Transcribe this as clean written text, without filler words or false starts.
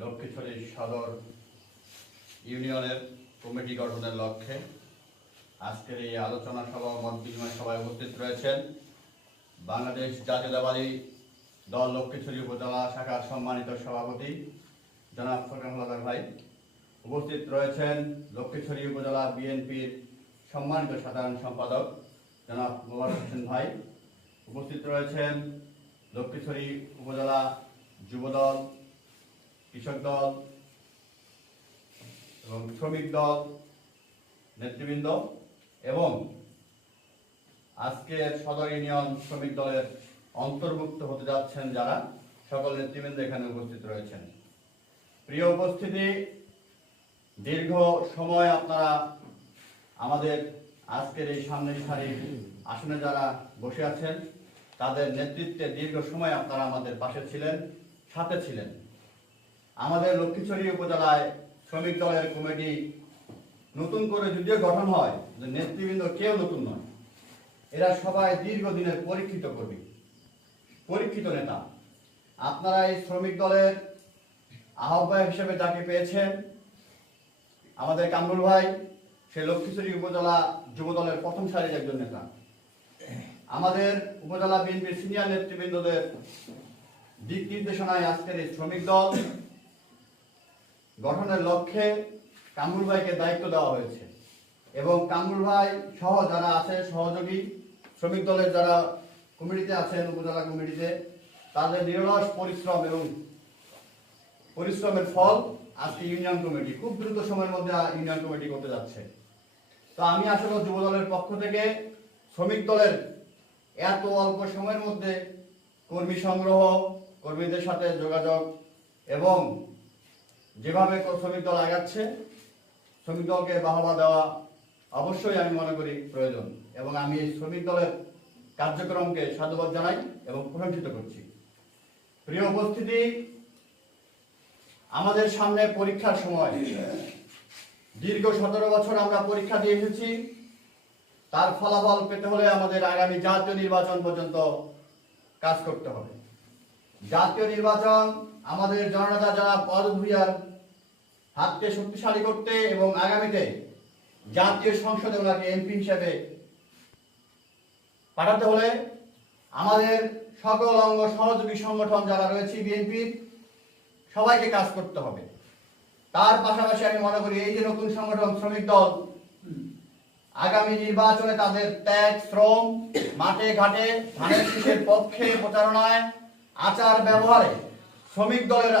লক্ষ্মীছড়ি সদর ইউনিয়নের কমিটি গঠনের লক্ষ্যে আজকের এই আলোচনা সভা ও মত বিনিময় সভায় উপস্থিত রয়েছেন বাংলাদেশ জাতীয়তাবাদী দল লক্ষ্মীছড়ি উপজেলা শাখার সম্মানিত সভাপতি জনাব ফোরকান হাওলাদার ভাই। উপস্থিত রয়েছেন লক্ষ্মীছড়ি উপজেলা বিএনপির সম্মানিত সাধারণ সম্পাদক জনাব মোবারক হোসেন ভাই। উপস্থিত রয়েছেন লক্ষ্মীছড়ি উপজেলা যুবদল, কৃষক দল এবং শ্রমিক দল নেতৃবৃন্দ এবং আজকের সদর ইউনিয়ন শ্রমিক দলের অন্তর্ভুক্ত হতে যাচ্ছেন যারা সকল নেতৃবৃন্দ এখানে উপস্থিত রয়েছেন। প্রিয় উপস্থিতি, দীর্ঘ সময় আপনারা আমাদের আজকের এই সামনের সারির আসনে যারা বসে আছেন তাদের নেতৃত্বে দীর্ঘ সময় আপনারা আমাদের পাশে ছিলেন, সাথে ছিলেন। আমাদের লক্ষ্মীছড়ি উপজেলায় শ্রমিক দলের কমিটি নতুন করে যদিও গঠন হয়, নেতৃবৃন্দ কেউ নতুন নয়, এরা সবাই দীর্ঘদিনের পরীক্ষিত নেতা। আপনারা এই শ্রমিক দলের আহ্বায়ক হিসেবে যাকে পেয়েছেন আমাদের কামরুল ভাই, সে লক্ষ্মীছড়ি উপজেলা যুব দলের প্রথম সারির একজন নেতা। আমাদের উপজেলা বিএনপির সিনিয়র নেতৃবৃন্দদের দিক নির্দেশনায় আজকের এই শ্রমিক দল গঠনের লক্ষ্যে কামরুল ভাইকে দায়িত্ব দেওয়া হয়েছে এবং কামরুল ভাই সহ যারা আছে সহযোগী শ্রমিক দলের যারা কমিটিতে আছেন, উপজেলা কমিটিতে, তাদের নিরলস পরিশ্রম এবং পরিশ্রমের ফল আজকে ইউনিয়ন কমিটি খুব দ্রুত সময়ের মধ্যে ইউনিয়ন কমিটি করতে যাচ্ছে। তো আমি আসলে যুব দলের পক্ষ থেকে শ্রমিক দলের এত অল্প সময়ের মধ্যে কর্মী সংগ্রহ, কর্মীদের সাথে যোগাযোগ এবং যেভাবে শ্রমিক দল আগাচ্ছে, শ্রমিক দলকে বাহবা দেওয়া অবশ্যই আমি মনে করি প্রয়োজন এবং আমি এই শ্রমিক দলের কার্যক্রমকে সাধুবাদ জানাই এবং প্রশংসিত করছি। প্রিয় উপস্থিতি, আমাদের সামনে পরীক্ষার সময়। দীর্ঘ 17 বছর আমরা পরীক্ষা দিয়ে এসেছি। তার ফলাফল পেতে হলে আমাদের আগামী জাতীয় নির্বাচন পর্যন্ত কাজ করতে হবে। জাতীয় নির্বাচন আমাদের জননেতা জনাব অদূর ভূঁইয়ার হাতকে শক্তিশালী করতে এবং আগামীতে জাতীয় সংসদে ওনাকে এমপি হিসেবে পাঠাতে হলে আমাদের সকল অঙ্গ সহযোগী সংগঠন যারা রয়েছে বিএনপির সবাইকে কাজ করতে হবে। তার পাশাপাশি আমি মনে করি এই যে নতুন সংগঠন শ্রমিক দল, আগামী নির্বাচনে তাদের ত্যাগ, শ্রম, মাঠে ঘাটে ধানের শীষের পক্ষে প্রচারণায়, আচার ব্যবহারে শ্রমিক দলের